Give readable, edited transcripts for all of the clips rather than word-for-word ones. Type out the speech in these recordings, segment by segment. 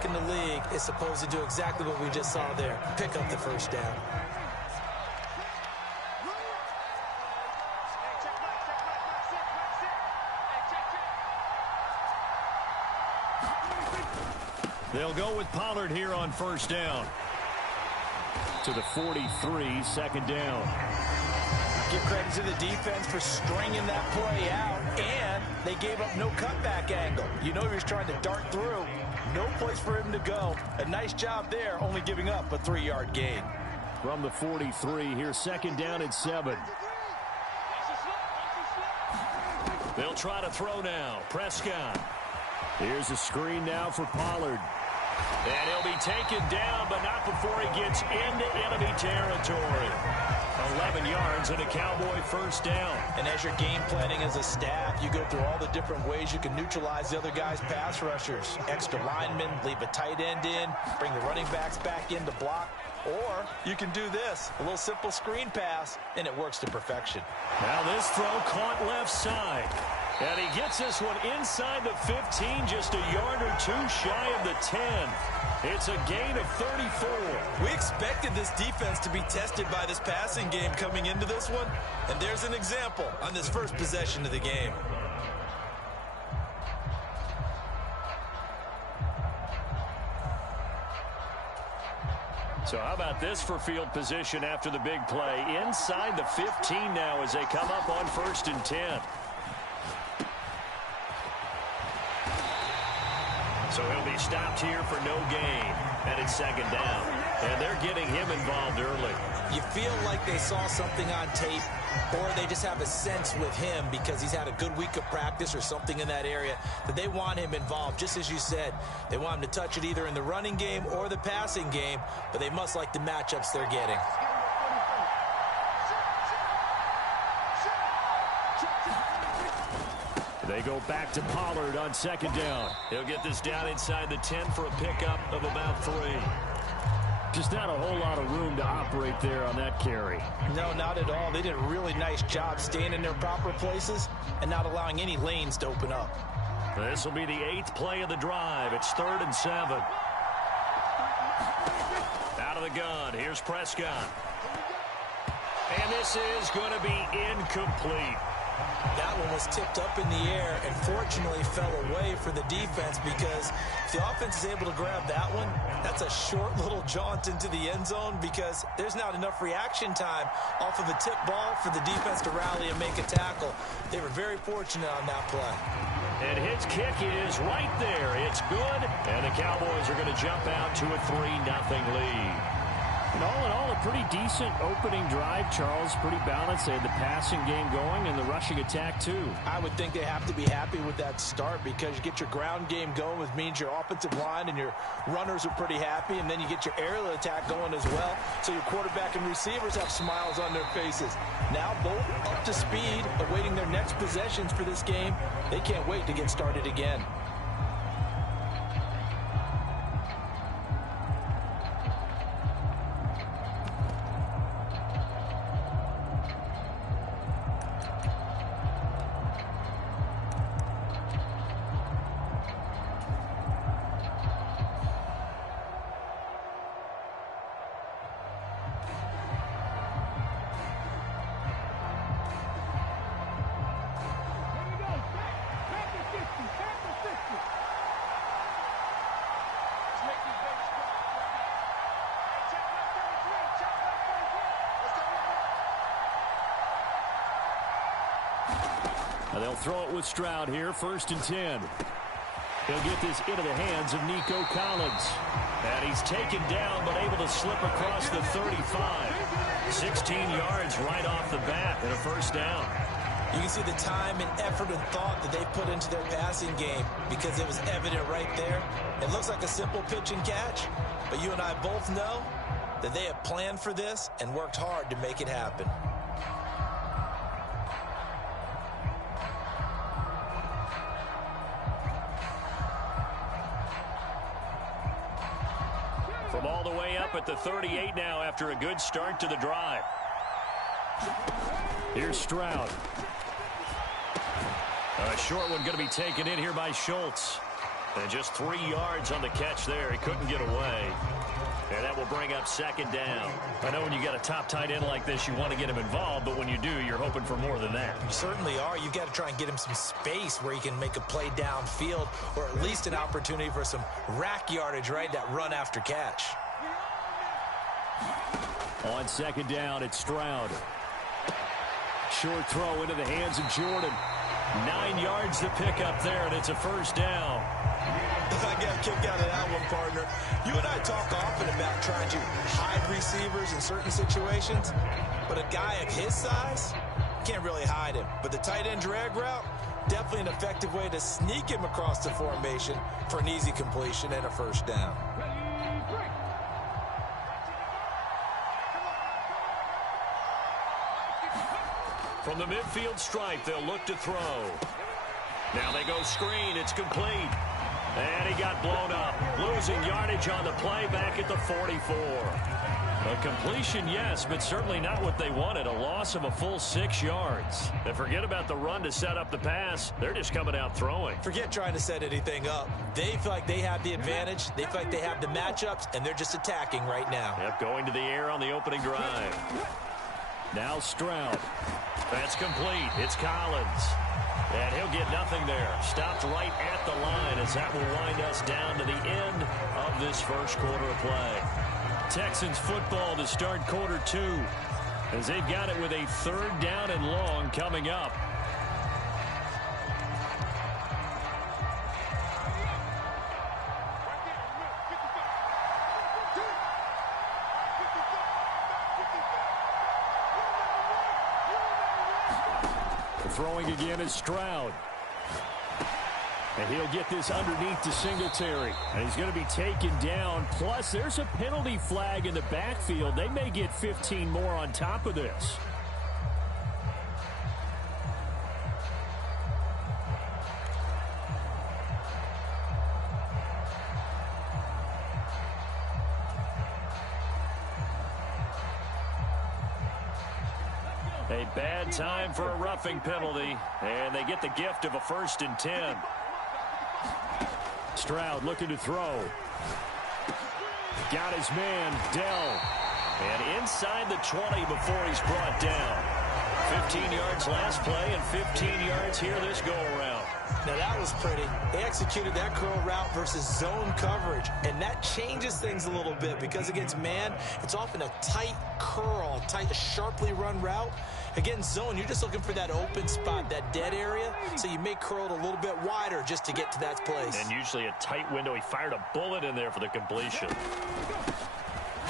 quarterback in the league is supposed to do exactly what we just saw there, pick up the first down. They'll go with Pollard here on first down. To the 43, second down. Give credit to the defense for stringing that play out, and they gave up no cutback angle. You know he was trying to dart through. No place for him to go. A nice job there, only giving up a 3-yard gain. From the 43, here's second down and 7. They'll try to throw now. Prescott. Here's a screen now for Pollard. And he'll be taken down, but not before he gets into enemy territory. 11 yards and a Cowboy first down. And as you're game planning as a staff, you go through all the different ways you can neutralize the other guy's pass rushers. Extra linemen, leave a tight end in, bring the running backs back in to block. Or you can do this, a little simple screen pass, and it works to perfection. Now this throw caught left side. And he gets this one inside the 15, just a yard or two shy of the 10. It's a gain of 34. We expected this defense to be tested by this passing game coming into this one, and there's an example on this first possession of the game. So how about this for field position after the big play? Inside the 15 now as they come up on 1st and 10. So he'll be stopped here for no gain. And it's second down. And they're getting him involved early. You feel like they saw something on tape, or they just have a sense with him because he's had a good week of practice or something in that area that they want him involved. Just as you said, they want him to touch it either in the running game or the passing game, but they must like the matchups they're getting. They go back to Pollard on second down. He'll get this down inside the 10 for a pickup of about 3. Just not a whole lot of room to operate there on that carry. No, not at all. They did a really nice job staying in their proper places and not allowing any lanes to open up. This will be the 8th play of the drive. It's 3rd and 7. Out of the gun. Here's Prescott. And this is going to be incomplete. That one was tipped up in the air and fortunately fell away for the defense, because if the offense is able to grab that one, that's a short little jaunt into the end zone because there's not enough reaction time off of a tip ball for the defense to rally and make a tackle. They were very fortunate on that play. And his kick is right there. It's good. And the Cowboys are going to jump out to a 3-0 lead. And all in all, a pretty decent opening drive, Charles. Pretty balanced. They had the passing game going and the rushing attack, too. I would think they have to be happy with that start because you get your ground game going, which means your offensive line and your runners are pretty happy, and then you get your aerial attack going as well, so your quarterback and receivers have smiles on their faces. Now both up to speed, awaiting their next possessions for this game. They can't wait to get started again. They'll throw it with Stroud here, 1st and 10. He'll get this into the hands of Nico Collins. And he's taken down, but able to slip across the 35. 16 yards right off the bat and a first down. You can see the time and effort and thought that they put into their passing game because it was evident right there. It looks like a simple pitch and catch, but you and I both know that they have planned for this and worked hard to make it happen. From all the way up at the 38 now after a good start to the drive. Here's Stroud. A short one going to be taken in here by Schultz. And just 3 yards on the catch there. He couldn't get away. And that will bring up second down. I know when you got a top tight end like this, you want to get him involved, but when you do, you're hoping for more than that. You certainly are. You've got to try and get him some space where he can make a play downfield, or at least an opportunity for some rack yardage, right? That run after catch. On second down, it's Stroud. Short throw into the hands of Jordan. 9 yards to pick up there, and it's a first down. I got a kick out of that one, partner. You and I talk often about trying to hide receivers in certain situations, but a guy of his size can't really hide him. But the tight end drag route, definitely an effective way to sneak him across the formation for an easy completion and a first down. From the midfield stripe, they'll look to throw. Now they go screen. It's complete. And he got blown up. Losing yardage on the play back at the 44. A completion, yes, but certainly not what they wanted. A loss of a full 6 yards. And forget about the run to set up the pass. They're just coming out throwing. Forget trying to set anything up. They feel like they have the advantage. They feel like they have the matchups, and they're just attacking right now. Yep, going to the air on the opening drive. Now Stroud. That's complete. It's Collins. And he'll get nothing there. Stopped right at the line as that will wind us down to the end of this first quarter of play. Texans football to start quarter 2 as they've got it with a 3rd down and long coming up. Throwing again is Stroud. And he'll get this underneath to Singletary. And he's going to be taken down. Plus, there's a penalty flag in the backfield. They may get 15 more on top of this. A bad time for a roughing penalty, and they get the gift of a 1st and 10. Stroud looking to throw. Got his man, Dell. And inside the 20 before he's brought down. 15 yards last play and 15 yards here this go-around. Now that was pretty. They executed that curl route versus zone coverage, and that changes things a little bit because against man, it's often a tight curl, tight, sharply run route. Against zone, you're just looking for that open spot, that dead area, so you may curl it a little bit wider just to get to that place. And usually a tight window. He fired a bullet in there for the completion.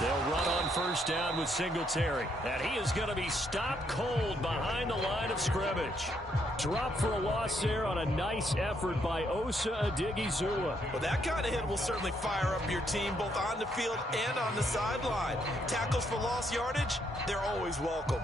They'll run on 1st down with Singletary. And he is going to be stopped cold behind the line of scrimmage. Drop for a loss there on a nice effort by Osa Odighizuwa. Well, that kind of hit will certainly fire up your team both on the field and on the sideline. Tackles for lost yardage, they're always welcome.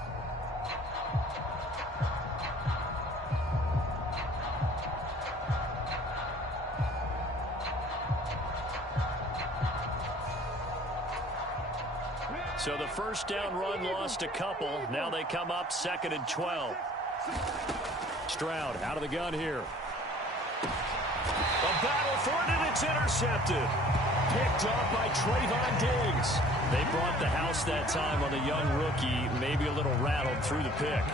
So the 1st down run lost a couple. Now they come up 2nd and 12. Stroud out of the gun here. A battle for it, and it's intercepted. Picked off by Trayvon Diggs. They brought the house that time on the young rookie, maybe a little rattled through the pick.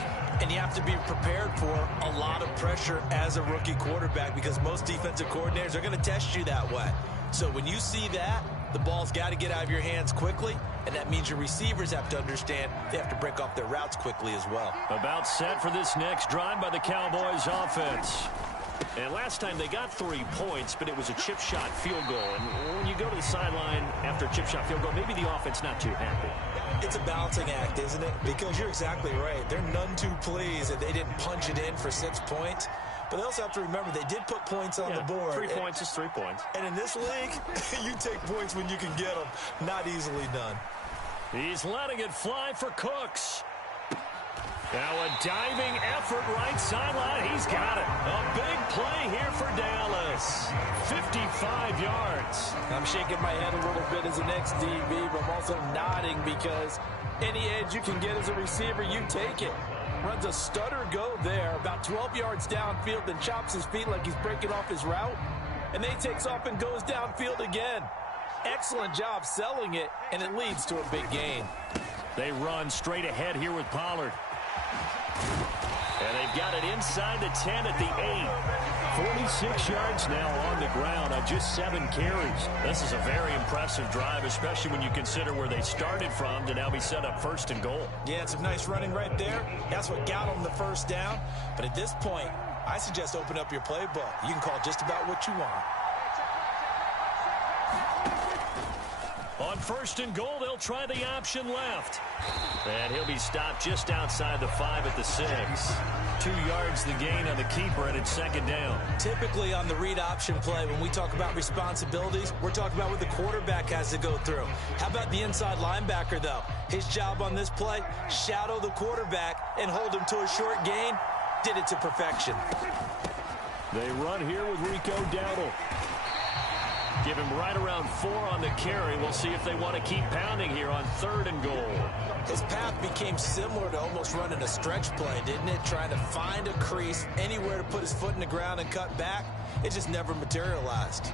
And you have to be prepared for a lot of pressure as a rookie quarterback because most defensive coordinators are going to test you that way. So when you see that, the ball's got to get out of your hands quickly, and that means your receivers have to understand they have to break off their routes quickly as well. About set for this next drive by the Cowboys offense. And last time they got 3 points, but it was a chip shot field goal. And when you go to the sideline after a chip shot field goal, maybe the offense not too happy. It's a balancing act, isn't it? Because you're exactly right. They're none too pleased that they didn't punch it in for 6 points. But they also have to remember they did put points on the board. 3 points is 3 points. And in this league, you take points when you can get them. Not easily done. He's letting it fly for Cooks. Now a diving effort right sideline. He's got it. A big play here for Dallas. 55 yards. I'm shaking my head a little bit as an ex-DB, but I'm also nodding because any edge you can get as a receiver, you take it. Runs a stutter go there, about 12 yards downfield, then chops his feet like he's breaking off his route. and then he takes off and goes downfield again. Excellent job selling it, and it leads to a big gain. They run straight ahead here with Pollard. And they've got it inside the 10 at the 8. 46 yards now on the ground on just 7 carries. This is a very impressive drive, especially when you consider where they started from to now be set up 1st and goal. Yeah, it's a nice running right there. That's what got them the first down. But at this point, I suggest open up your playbook. You can call just about what you want. On 1st and goal, they'll try the option left. And he'll be stopped just outside the 5 at the 6. 2 yards the gain on the keeper, and it's 2nd down. Typically on the read option play, when we talk about responsibilities, we're talking about what the quarterback has to go through. How about the inside linebacker, though? His job on this play, shadow the quarterback and hold him to a short gain. Did it to perfection. They run here with Rico Dowdle. Give him right around 4 on the carry. We'll see if they want to keep pounding here on 3rd and goal. His path became similar to almost running a stretch play, didn't it? Trying to find a crease, anywhere to put his foot in the ground and cut back. It just never materialized.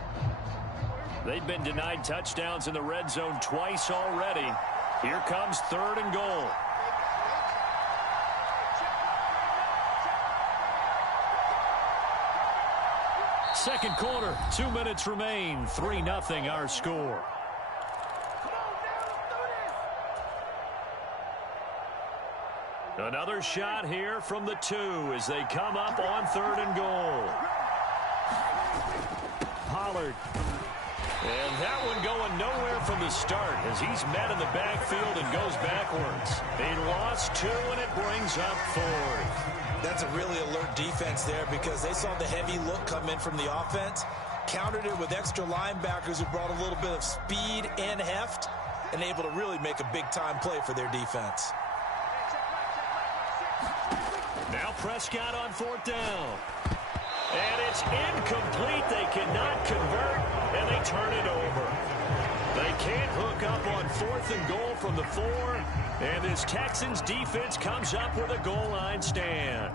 They've been denied touchdowns in the red zone twice already. Here comes 3rd and goal. Second quarter, 2 minutes remain. 3-0 our score. Another shot here from the 2 as they come up on 3rd and goal. Pollard. And that one going nowhere from the start as he's met in the backfield and goes backwards. They lost 2 and it brings up 4th. That's a really alert defense there because they saw the heavy look come in from the offense, countered it with extra linebackers who brought a little bit of speed and heft, and able to really make a big-time play for their defense. Now Prescott on 4th down. And it's incomplete. They cannot convert, and they turn it over. They can't hook up on 4th and goal from the 4, and this Texans defense comes up with a goal line stand.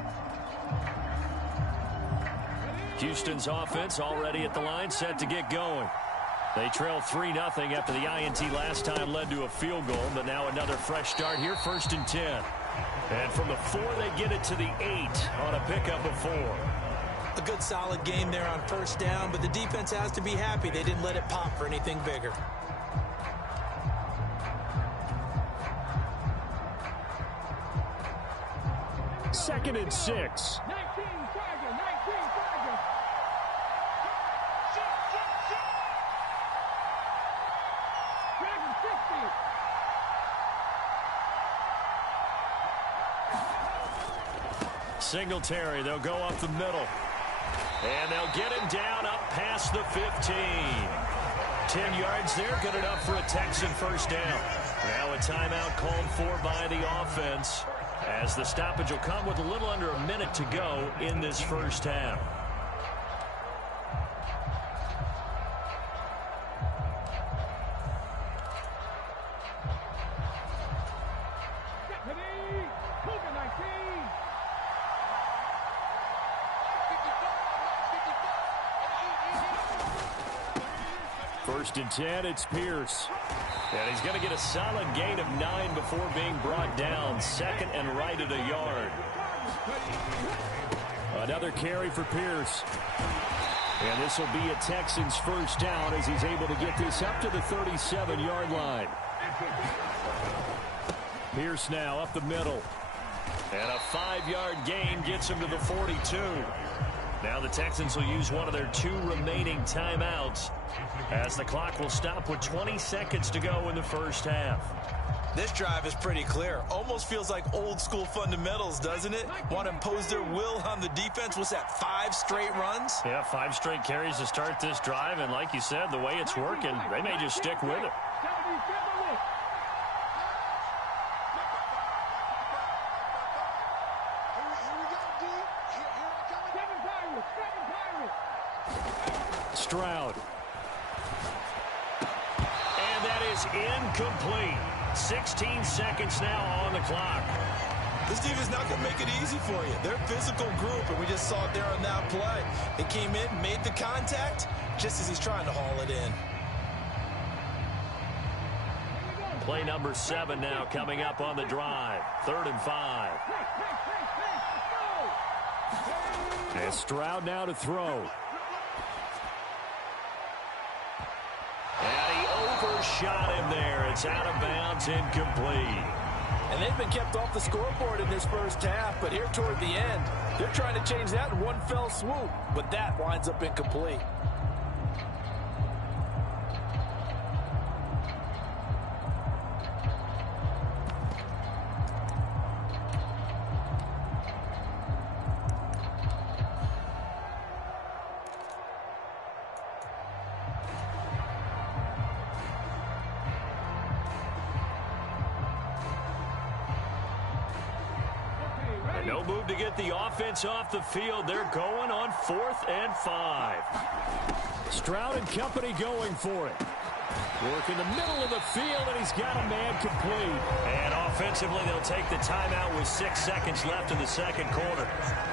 Houston's offense already at the line, set to get going. They trail 3-0 after the INT last time led to a field goal, but now another fresh start here, 1st and 10. And from the 4, they get it to the 8 on a pickup of 4. A good solid game there on 1st down, but the defense has to be happy they didn't let it pop for anything bigger. Second and 6. Singletary, they'll go up the middle. And they'll get him down up past the 15. 10 yards there, good enough for a Texan 1st down. Now a timeout called for by the offense, as the stoppage will come with a little under a minute to go in this 1st half. First and 10, it's Pierce. And he's going to get a solid gain of 9 before being brought down. 2nd and right at a yard. Another carry for Pierce. And this will be a Texans 1st down as he's able to get this up to the 37-yard line. Pierce now up the middle. And a 5-yard gain gets him to the 42. Now the Texans will use one of their 2 remaining timeouts as the clock will stop with 20 seconds to go in the 1st half. This drive is pretty clear. Almost feels like old school fundamentals, doesn't it? Want to impose their will on the defense. What's that, 5 straight runs? Yeah, 5 straight carries to start this drive. And like you said, the way it's working, they may just stick with it. Stroud. And that is incomplete. 16 seconds now on the clock. This defense is not going to make it easy for you. They're a physical group, and we just saw it there on that play. They came in, made the contact, just as he's trying to haul it in. Play number 7 now coming up on the drive. 3rd and 5. And Stroud now to throw. And he overshot him there. It's out of bounds, incomplete. And they've been kept off the scoreboard in this first half, but here toward the end, they're trying to change that in one fell swoop, but that winds up incomplete. No move to get the offense off the field. They're going on 4th and 5. Stroud and company going for it. Work in the middle of the field, and he's got a man complete. And offensively, they'll take the timeout with 6 seconds left in the second quarter.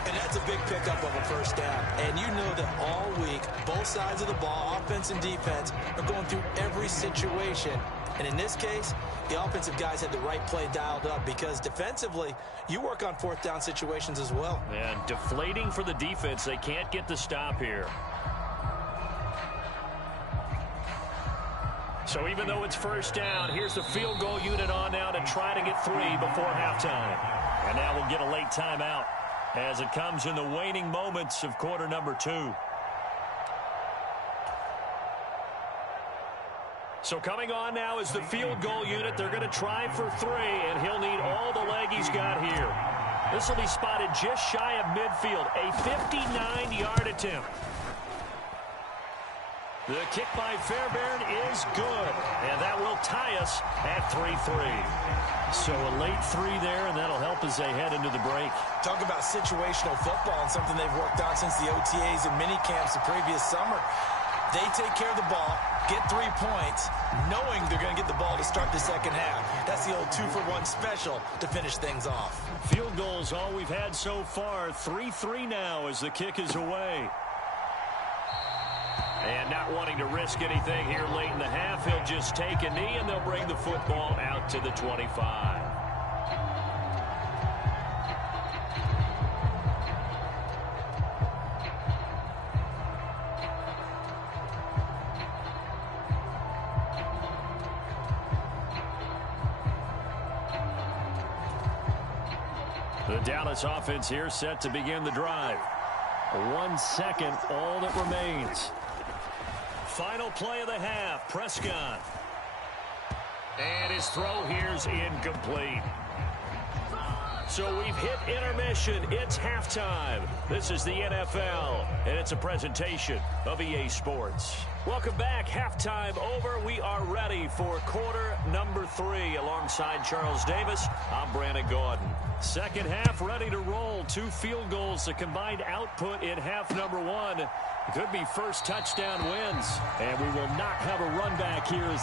And that's a big pickup of a first down. And you know that all week, both sides of the ball, offense and defense, are going through every situation. And in this case, the offensive guys had the right play dialed up because defensively, you work on 4th down situations as well. And deflating for the defense. They can't get the stop here. So even though it's first down, here's the field goal unit on now to try to get 3 before halftime. And now we'll get a late timeout as it comes in the waning moments of quarter number 2. So coming on now is the field goal unit. They're going to try for 3, and he'll need all the leg he's got here. This will be spotted just shy of midfield, a 59-yard attempt. The kick by Fairbairn is good, and that will tie us at 3-3. So a late 3 there, and that'll help as they head into the break. Talk about situational football and something they've worked on since the OTAs and mini camps the previous summer. They take care of the ball, get 3 points, knowing they're going to get the ball to start the second half. That's the old 2-for-1 special to finish things off. Field goals all we've had so far. 3-3 now as the kick is away. And not wanting to risk anything here late in the half, he'll just take a knee, and they'll bring the football out to the 25. The Dallas offense here set to begin the drive. 1 second, all that remains. Final play of the half, Prescott. And his throw here's incomplete. So we've hit intermission. It's halftime. This is the NFL, and it's a presentation of EA Sports. Welcome back. Halftime over. We are ready for quarter number 3. Alongside Charles Davis, I'm Brandon Gordon. Second half ready to roll. 2 field goals, the combined output in half number 1. Could be first touchdown wins. And we will not have a run back here.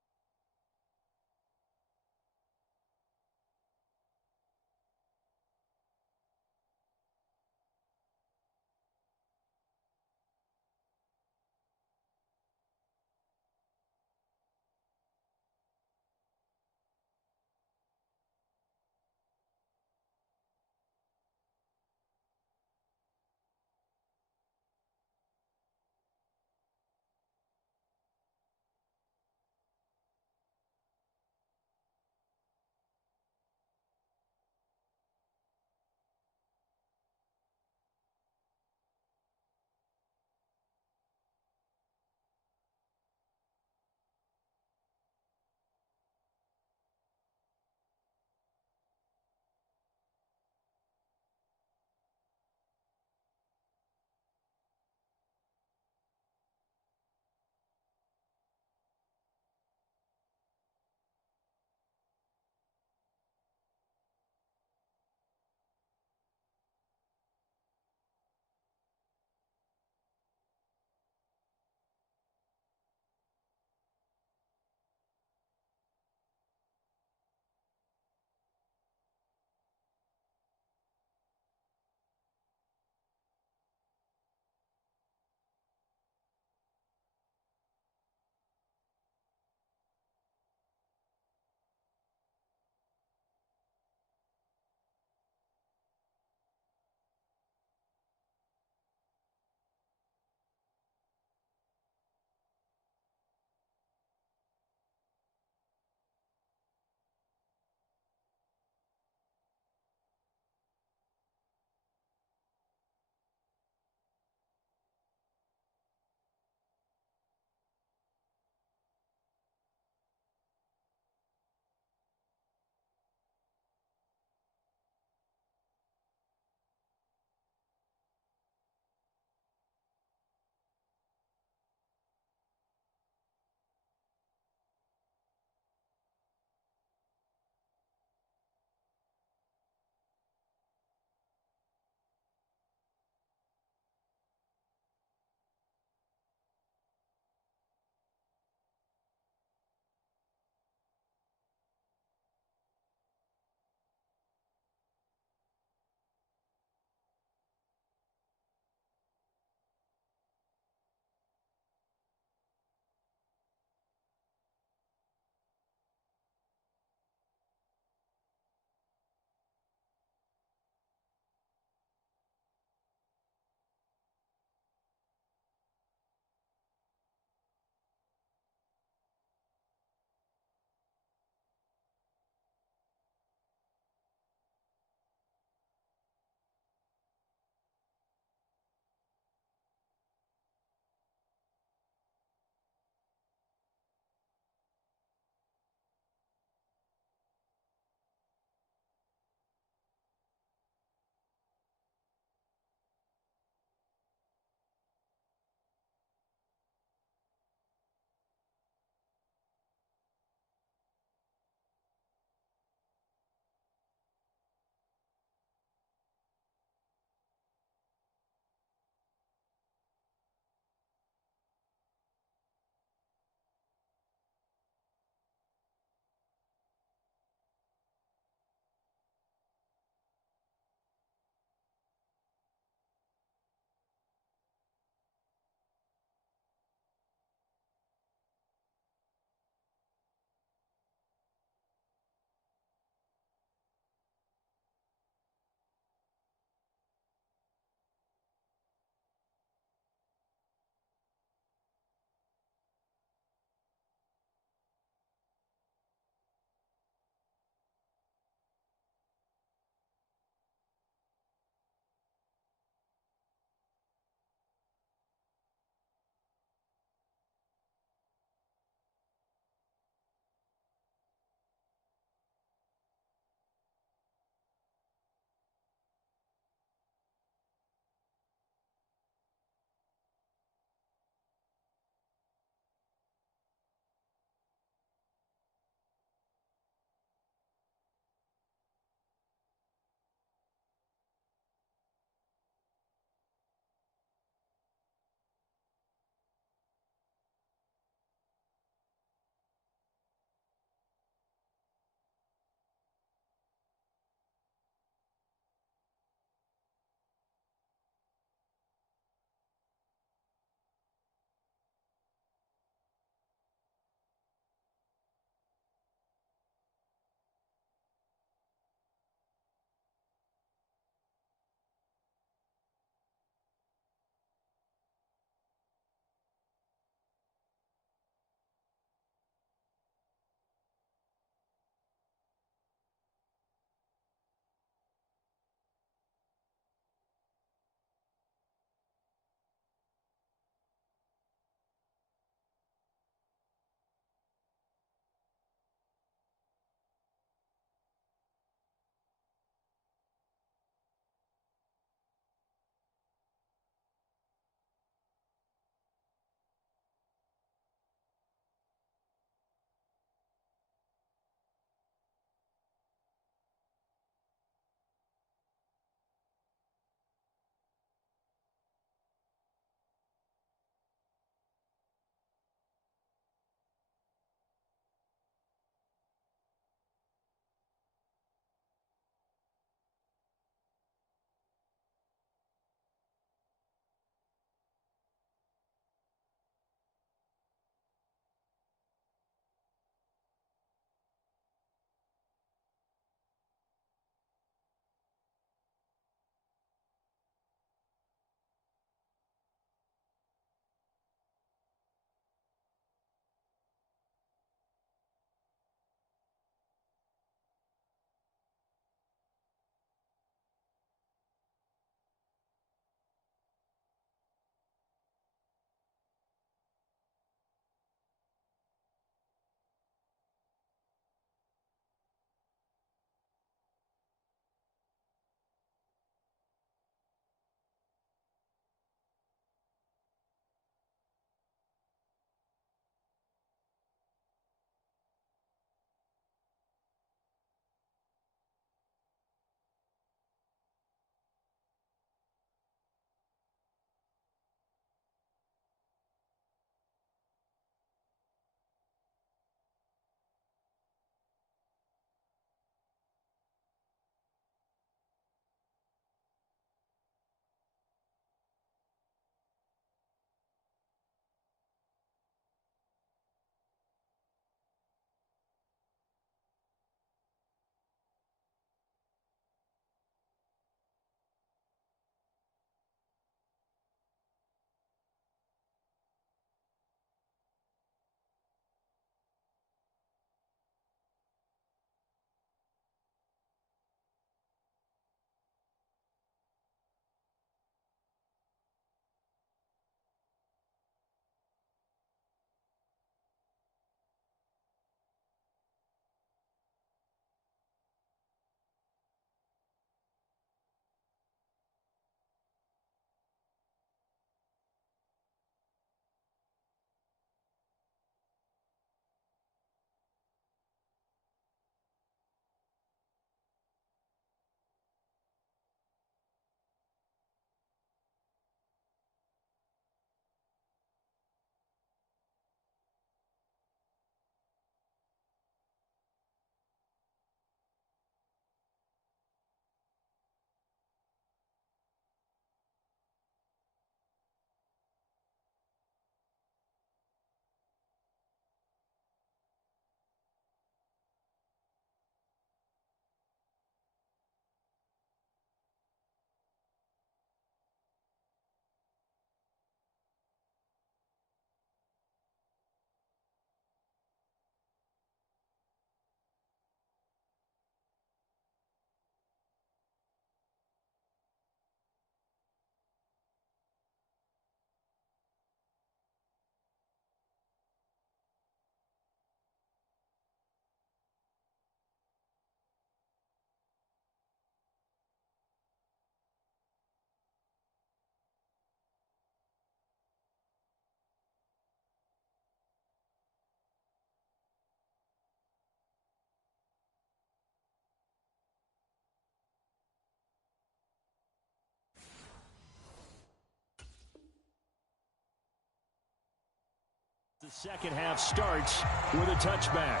Second half starts with a touchback.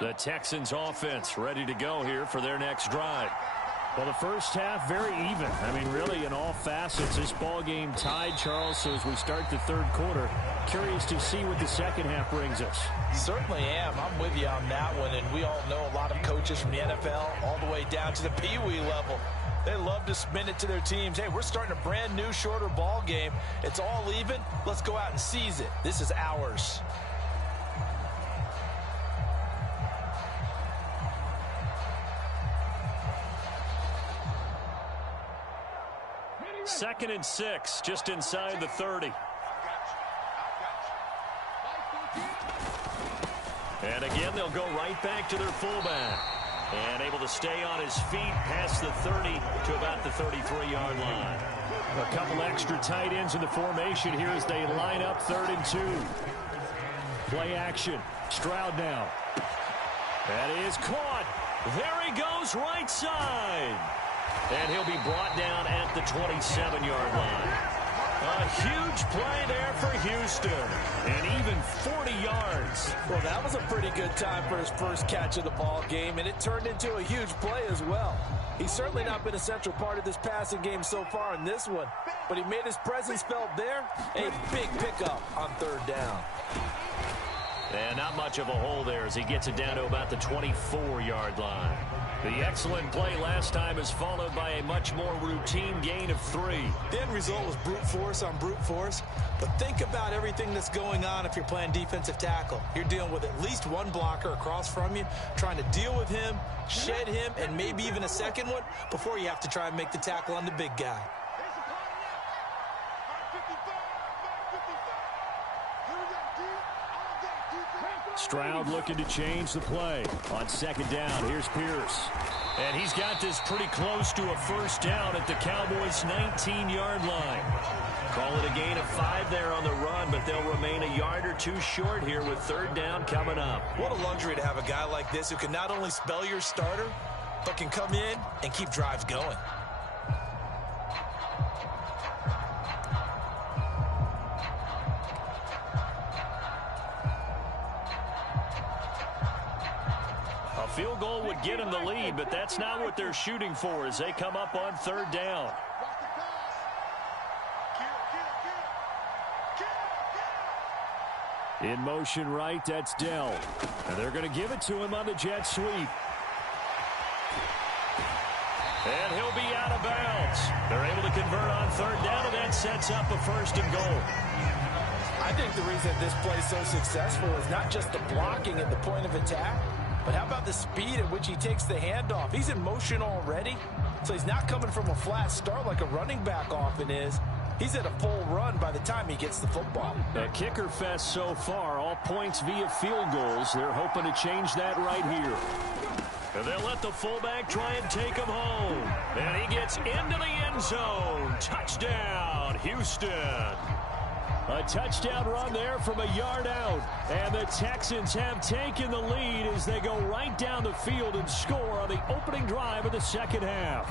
The Texans offense ready to go here for their next drive. Well, the first half, very even. I mean, really, in all facets, this ball game tied, Charles. So as we start the third quarter, curious to see what the second half brings us. Certainly am. I'm with you on that one. And we all know a lot of coaches from the NFL all the way down to the Pee-wee level. They love to spin it to their teams. Hey, we're starting a brand new, shorter ball game. It's all even. Let's go out and seize it. This is ours. Second and 6, just inside the 30. And again, they'll go right back to their fullback. And able to stay on his feet past the 30 to about the 33-yard line. A couple extra tight ends in the formation here as they line up 3rd and 2. Play action. Stroud now. That is caught. There he goes, right side. And he'll be brought down at the 27-yard line. A huge play there for Houston. And even 40 yards. Well, that was a pretty good time for his first catch of the ball game, and it turned into a huge play as well. He's certainly not been a central part of this passing game so far in this one, but he made his presence felt there. A big pickup on 3rd down. And not much of a hole there as he gets it down to about the 24-yard line. The excellent play last time is followed by a much more routine gain of 3. The end result was brute force on brute force. But think about everything that's going on if you're playing defensive tackle. You're dealing with at least one blocker across from you, trying to deal with him, shed him, and maybe even a second one before you have to try and make the tackle on the big guy. Stroud looking to change the play. On 2nd down, here's Pierce. And he's got this pretty close to a first down at the Cowboys' 19-yard line. Call it a gain of 5 there on the run, but they'll remain a yard or 2 short here with 3rd down coming up. What a luxury to have a guy like this who can not only spell your starter, but can come in and keep drives going. Field goal would get him the lead, but that's not what they're shooting for as they come up on 3rd down. In motion right, that's Dell. And they're going to give it to him on the jet sweep. And he'll be out of bounds. They're able to convert on 3rd down, and that sets up a 1st and goal. I think the reason this play is so successful is not just the blocking at the point of attack, but how about the speed at which he takes the handoff? He's in motion already, so he's not coming from a flat start like a running back often is. He's at a full run by the time he gets the football. A kicker fest so far, all points via field goals. They're hoping to change that right here. And they'll let the fullback try and take him home. And he gets into the end zone. Touchdown, Houston. A touchdown run there from a yard out. And the Texans have taken the lead as they go right down the field and score on the opening drive of the second half.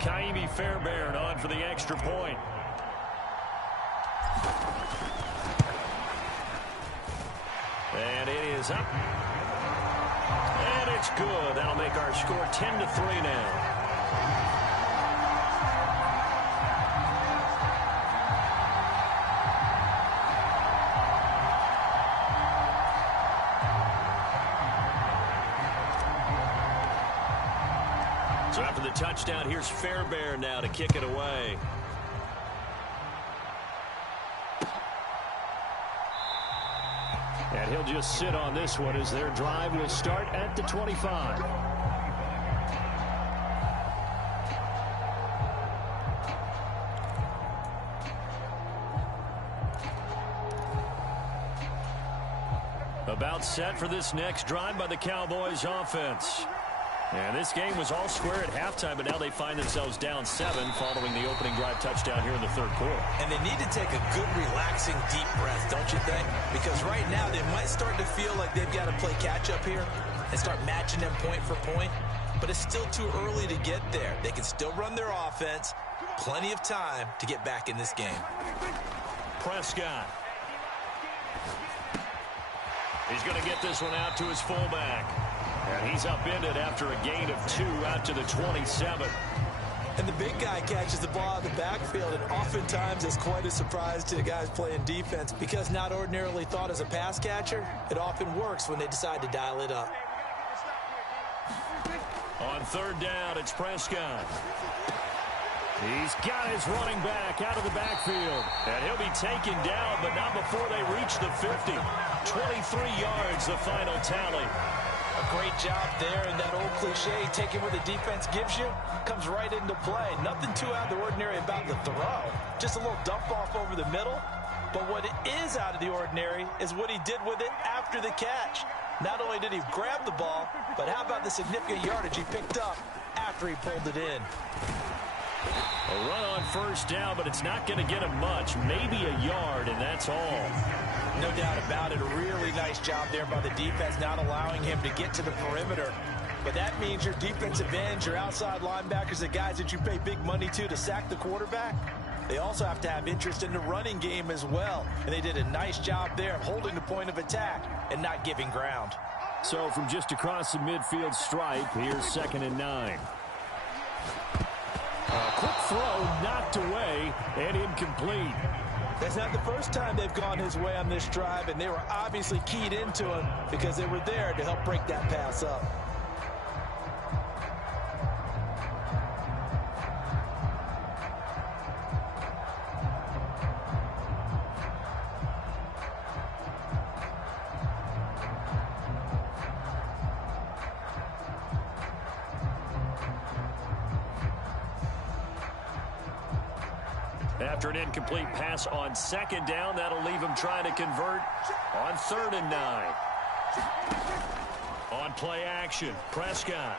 Kaimi Fairbairn on for the extra point. And it is up. And it's good. That'll make our score 10-3 now. So after the touchdown, here's Fairbairn now to kick it away. And he'll just sit on this one as their drive will start at the 25. A About set for this next drive by the Cowboys offense. And this game was all square at halftime, but now they find themselves down 7 following the opening drive touchdown here in the third quarter. And they need to take a good, relaxing, deep breath, don't you think? Because right now they might start to feel like they've got to play catch-up here and start matching them point for point. But it's still too early to get there. They can still run their offense. Plenty of time to get back in this game. Prescott. He's going to get this one out to his fullback. And he's upended after a gain of 2 out to the 27. And the big guy catches the ball in the backfield, and oftentimes it's quite a surprise to the guys playing defense because not ordinarily thought as a pass catcher, it often works when they decide to dial it up. On third down, it's Prescott. He's got his running back out of the backfield. And he'll be taken down, but not before they reach the 50. 23 yards, the final tally. A great job there, and that old cliche, taking what the defense gives you, comes right into play. Nothing too out of the ordinary about the throw. Just a little dump off over the middle. But what is out of the ordinary is what he did with it after the catch. Not only did he grab the ball, but how about the significant yardage he picked up after he pulled it in? A run on first down, but it's not going to get him much. Maybe a yard, and that's all. No doubt about it. A really nice job there by the defense, not allowing him to get to the perimeter. But that means your defensive ends, your outside linebackers, the guys that you pay big money to sack the quarterback, they also have to have interest in the running game as well. And they did a nice job there of holding the point of attack and not giving ground. So from just across the midfield stripe, here's 2nd and 9. A quick throw knocked away and incomplete. That's not the first time they've gone his way on this drive, and they were obviously keyed into him because they were there to help break that pass up. After an incomplete pass on 2nd down, that'll leave him trying to convert on 3rd and 9. On play action, Prescott.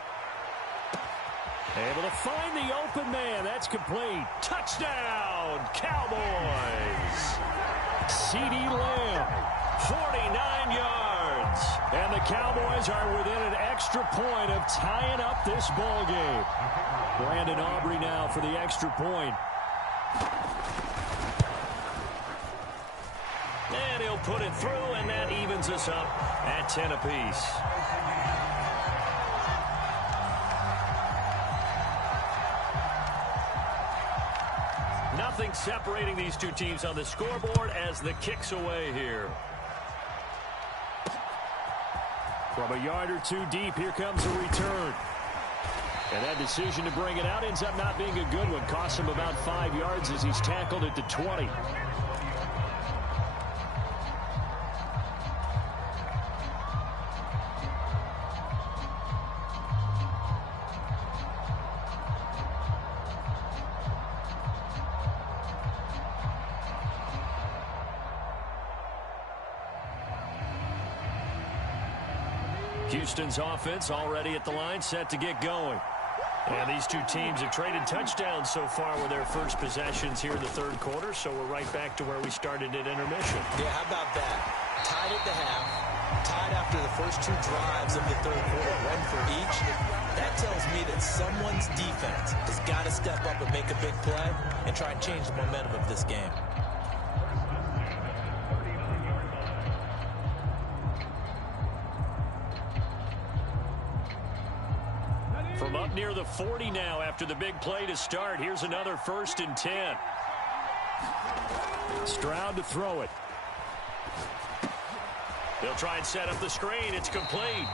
Able to find the open man. That's complete. Touchdown, Cowboys. C.D. Lamb, 49 yards. And the Cowboys are within an extra point of tying up this ball game. Brandon Aubrey now for the extra point. And he'll put it through, and that evens us up at 10 apiece. Nothing separating these two teams on the scoreboard as the kick's away here. From a yard or two deep, here comes a return. And that decision to bring it out ends up not being a good one. Costs him about 5 yards as he's tackled at the 20. Houston's offense already at the line, set to get going. And these two teams have traded touchdowns so far with their first possessions here in the third quarter, so we're right back to where we started at intermission. Yeah, how about that? Tied at the half, tied after the first 2 drives of the third quarter, 1 for each. That tells me that someone's defense has got to step up and make a big play and try and change the momentum of this game. From up near the 40 now after the big play to start. Here's another 1st and 10. Stroud to throw it. They'll try and set up the screen. It's complete.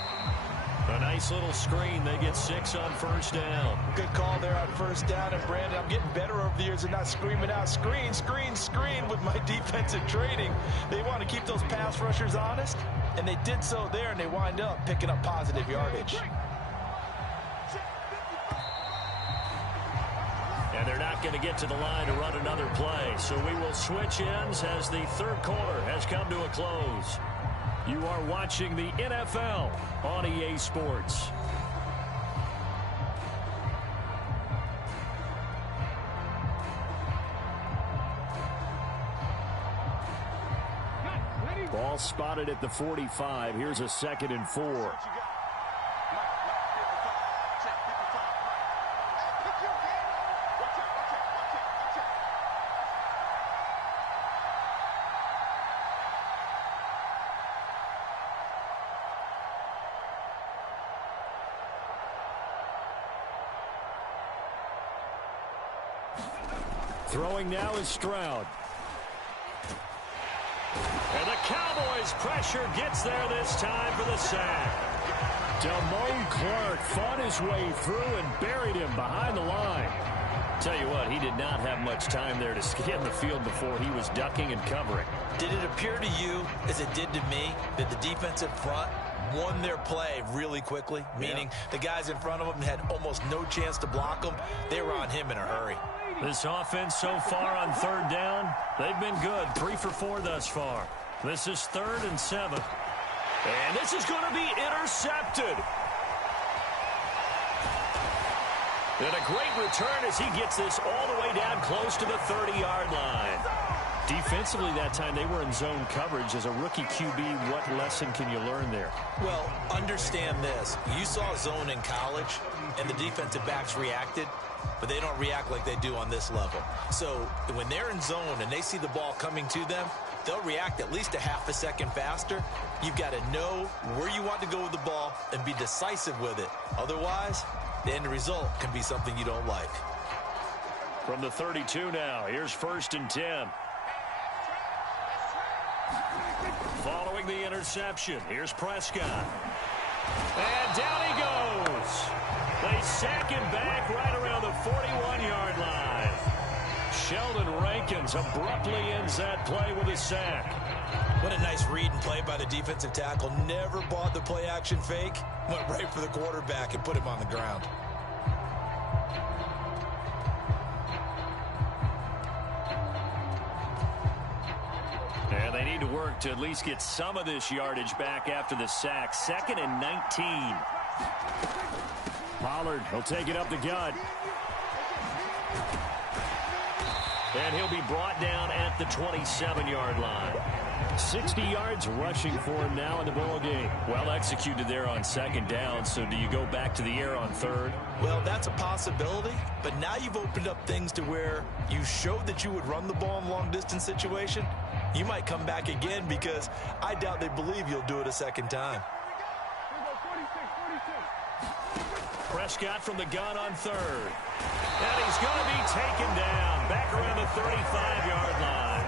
A nice little screen. They get 6 on 1st down. Good call there on 1st down. And, Brandon, I'm getting better over the years and not screaming out, screen, screen, screen with my defensive training. They want to keep those pass rushers honest, and they did so there, and they wind up picking up positive yardage. And they're not going to get to the line to run another play. So we will switch ends as the third quarter has come to a close. You are watching the NFL on EA Sports. Ball spotted at the 45. Here's a 2nd and 4. Throwing now is Stroud. And the Cowboys' pressure gets there this time for the sack. Damone Clark fought his way through and buried him behind the line. Tell you what, he did not have much time there to scan the field before he was ducking and covering. Did it appear to you, as it did to me, that the defensive front won their play really quickly? Meaning the guys in front of them had almost no chance to block them. They were on him in a hurry. This offense so far on 3rd down, they've been good. 3 for 4 thus far. This is 3rd and 7. And this is going to be intercepted. And a great return as he gets this all the way down close to the 30-yard line. Defensively that time, they were in zone coverage. As a rookie QB, what lesson can you learn there? Well, understand this. You saw zone in college, and the defensive backs reacted, but they don't react like they do on this level. So when they're in zone and they see the ball coming to them, they'll react at least a half a second faster. You've got to know where you want to go with the ball and be decisive with it. Otherwise, the end result can be something you don't like. From the 32 now, here's 1st and 10. Following the interception, here's Prescott. And down he goes. They sack him back right around the 41-yard line. Sheldon Rankins abruptly ends that play with a sack. What a nice read and play by the defensive tackle. Never bought the play-action fake. Went right for the quarterback and put him on the ground. And they need to work to at least get some of this yardage back after the sack. 2nd and 19. Pollard will take it up the gut. And he'll be brought down at the 27-yard line. 60 yards rushing for him now in the ball game. Well executed there on 2nd down. So do you go back to the air on 3rd? Well, that's a possibility. But now you've opened up things to where you showed that you would run the ball in a long-distance situation. You might come back again because I doubt they believe you'll do it a 2nd time. Prescott from the gun on 3rd. And he's going to be taken down back around the 35-yard line.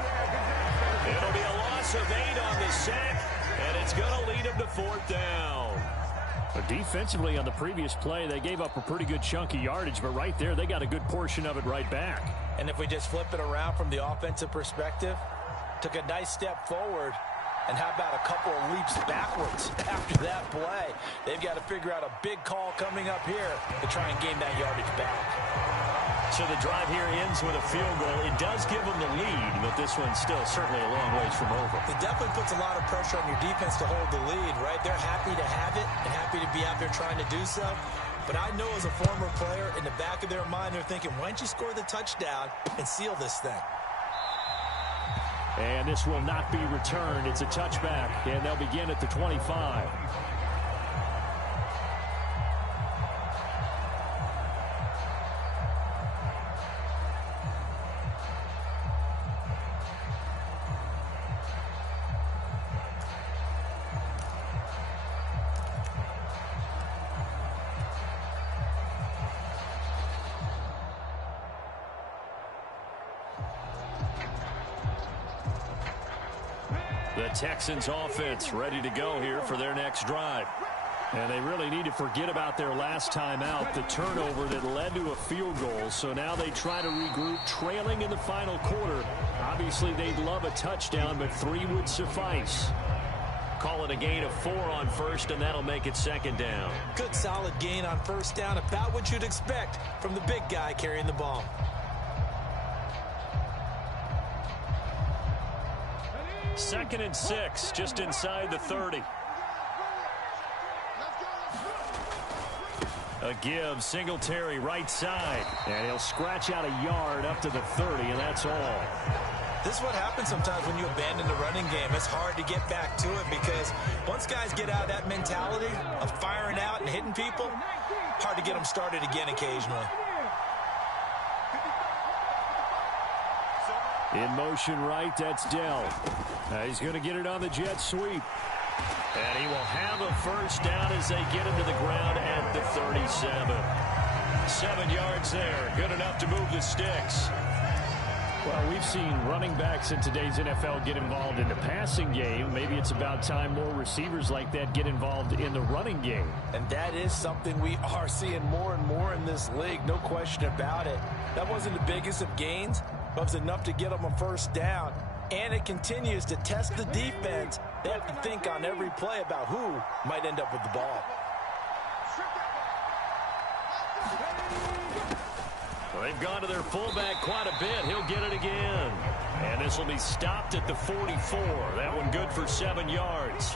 It'll be a loss of 8 on the sack, and it's going to lead him to 4th down. But defensively on the previous play, they gave up a pretty good chunk of yardage, but right there, they got a good portion of it right back. And if we just flip it around from the offensive perspective, took a nice step forward, and how about a couple of leaps backwards after that play? They've got to figure out a big call coming up here to try and gain that yardage back. So the drive here ends with a field goal. It does give them the lead, but this one's still certainly a long ways from over. It definitely puts a lot of pressure on your defense to hold the lead, right? They're happy to have it and happy to be out there trying to do so. But I know as a former player, in the back of their mind, they're thinking, why don't you score the touchdown and seal this thing? And this will not be returned. It's a touchback, and they'll begin at the 25. The Texans offense ready to go here for their next drive. And they really need to forget about their last time out, the turnover that led to a field goal. So now they try to regroup, trailing in the final quarter. Obviously, they'd love a touchdown, but 3 would suffice. Call it a gain of 4 on 1st, and that'll make it 2nd down. Good, solid gain on 1st down, about what you'd expect from the big guy carrying the ball. 2nd and 6, just inside the 30. A give, Singletary right side. And he'll scratch out a yard up to the 30, and that's all. This is what happens sometimes when you abandon the running game. It's hard to get back to it because once guys get out of that mentality of firing out and hitting people, hard to get them started again occasionally. In motion right, that's Dell. He's going to get it on the jet sweep. And he will have a first down as they get him to the ground at the 37. 7 yards there. Good enough to move the sticks. Well, we've seen running backs in today's NFL get involved in the passing game. Maybe it's about time more receivers like that get involved in the running game. And that is something we are seeing more and more in this league, no question about it. That wasn't the biggest of gains, but it was enough to get them a first down. And it continues to test the defense. They have to think on every play about who might end up with the ball. Well, they've gone to their fullback quite a bit. He'll get it again. And this will be stopped at the 44. That one good for 7 yards.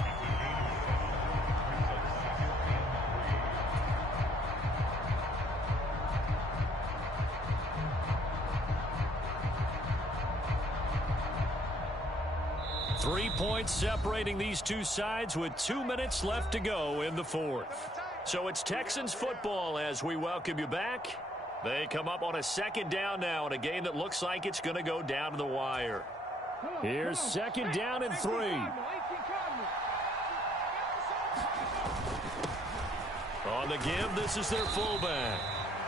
Three points separating these two sides with 2 minutes left to go in the fourth. So it's Texans football as we welcome you back. They come up on a 2nd down now in a game that looks like it's going to go down to the wire. Here's 2nd down and 3. On the give, this is their fullback.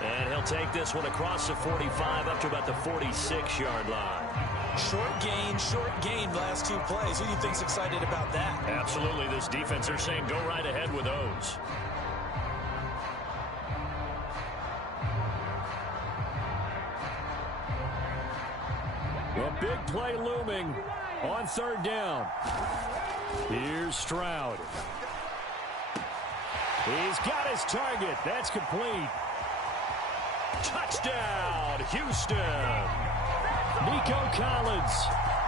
And he'll take this one across the 45 up to about the 46-yard line. Short gain last 2 plays. Who do you think's excited about that? Absolutely. This defense, they're saying go right ahead with those. A big play looming on 3rd down. Here's Stroud. He's got his target. That's complete. Touchdown, Houston. Nico Collins,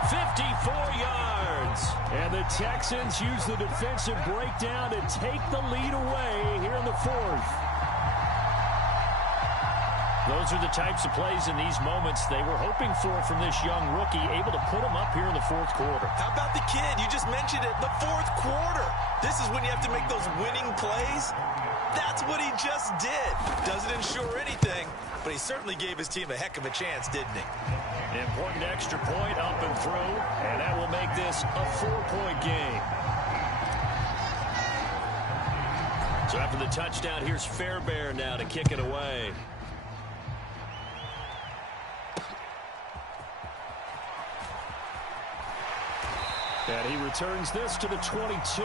54 yards. And the Texans use the defensive breakdown to take the lead away here in the 4th. Those are the types of plays in these moments they were hoping for from this young rookie, able to put him up here in the 4th quarter. How about the kid? You just mentioned it, the 4th quarter. This is when you have to make those winning plays. That's what he just did. Doesn't ensure anything, but he certainly gave his team a heck of a chance, didn't he? Important extra point up and through, and that will make this a 4-point game. So after the touchdown, here's Fairbairn now to kick it away. And he returns this to the 22.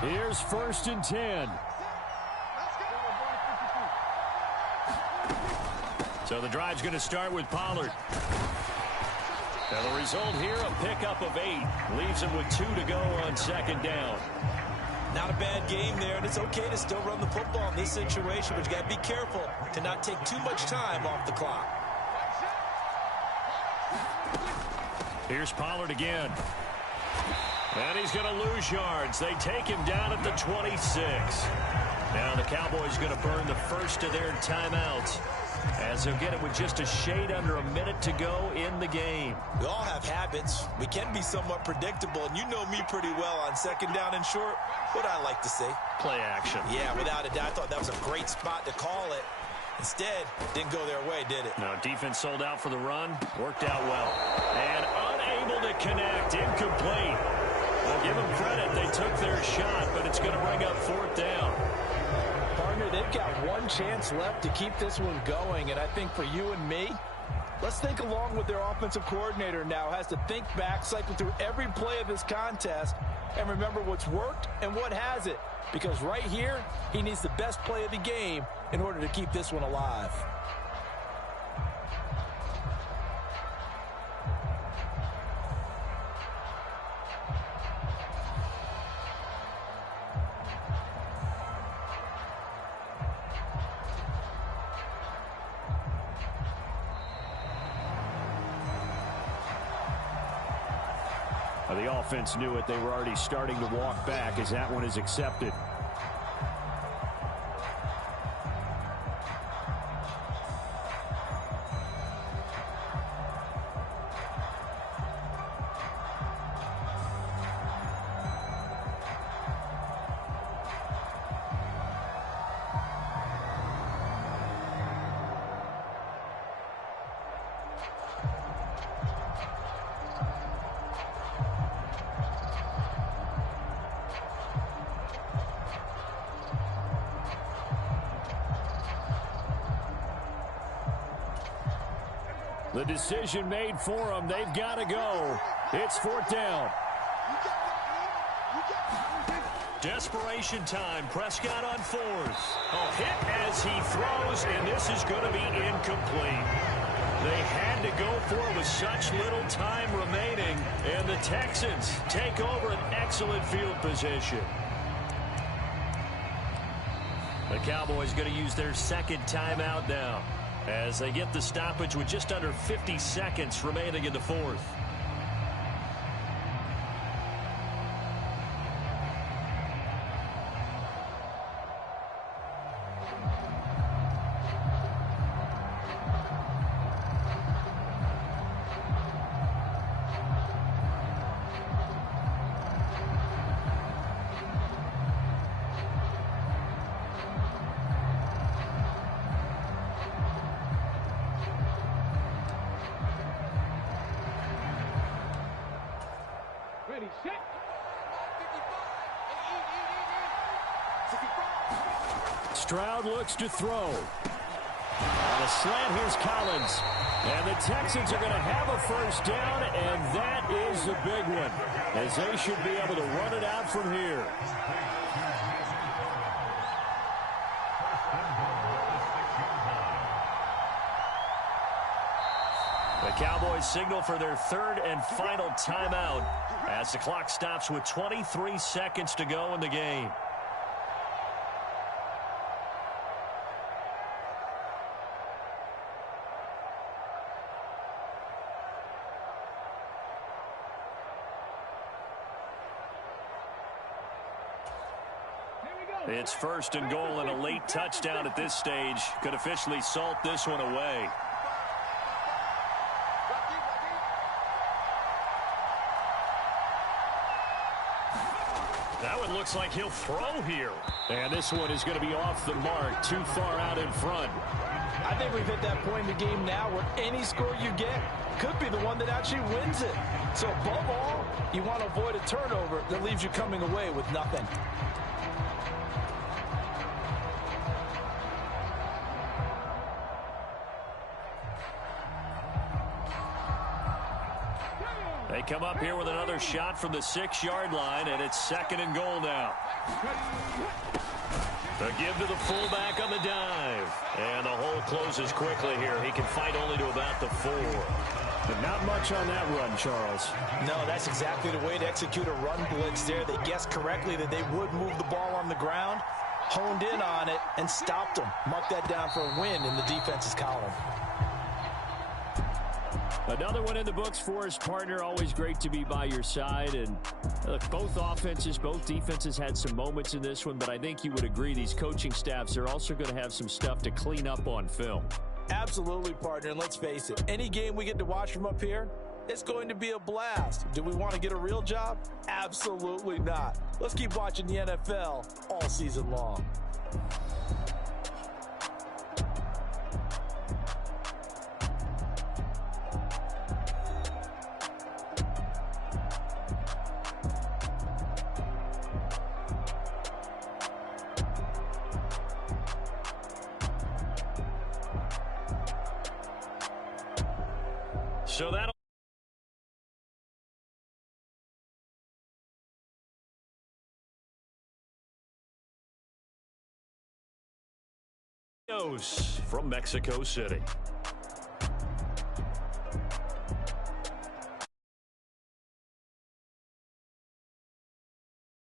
Here's 1st and 10. So the drive's going to start with Pollard. Now the result here, a pickup of 8. Leaves him with 2 to go on 2nd down. Not a bad game there, and it's okay to still run the football in this situation, but you got to be careful to not take too much time off the clock. Here's Pollard again. And he's going to lose yards. They take him down at the 26. Now the Cowboys going to burn the first of their timeouts, as they'll get it with just a shade under a minute to go in the game. We all have habits. We can be somewhat predictable, and you know me pretty well on 2nd down and short. What I like to say? Play action. Yeah, without a doubt. I thought that was a great spot to call it. Instead, didn't go their way, did it? No, defense sold out for the run. Worked out well. And unable to connect. Incomplete. Well, give them credit. They took their shot, but it's going to bring up 4th down. Partner, they've got one chance left to keep this one going, and I think for you and me, let's think along with their offensive coordinator now. Has to think back, cycle through every play of this contest, and remember what's worked and what hasn't. Because right here, he needs the best play of the game in order to keep this one alive. The offense knew it. They were already starting to walk back as that one is accepted. The decision made for them. They've got to go. It's 4th down. Desperation time. Prescott on 4th. Oh, hit as he throws, and this is going to be incomplete. They had to go for it with such little time remaining, and the Texans take over an excellent field position. The Cowboys going to use their second timeout now, as they get the stoppage with just under 50 seconds remaining in the 4th. Stroud looks to throw. On a slant, here's Collins. And the Texans are going to have a first down, and that is the big one, as they should be able to run it out from here. The Cowboys signal for their third and final timeout as the clock stops with 23 seconds to go in the game. It's 1st and goal, and a late touchdown at this stage could officially salt this one away. That one looks like he'll throw here. And this one is going to be off the mark, too far out in front. I think we've hit that point in the game now where any score you get could be the one that actually wins it. So above all, you want to avoid a turnover that leaves you coming away with nothing. They come up here with another shot from the 6-yard line, and it's 2nd and goal now. The give to the fullback on the dive. And the hole closes quickly here. He can fight only to about the 4. But not much on that run, Charles. No, that's exactly the way to execute a run blitz there. They guessed correctly that they would move the ball on the ground, honed in on it, and stopped them. Mark that down for a win in the defense's column. Another one in the books for his partner. Always great to be by your side. And look, both offenses, both defenses had some moments in this one, but I think you would agree these coaching staffs are also going to have some stuff to clean up on film. Absolutely, partner. And let's face it, any game we get to watch from up here, it's going to be a blast. Do we want to get a real job? Absolutely not. Let's keep watching the NFL all season long. So that'll from Mexico City.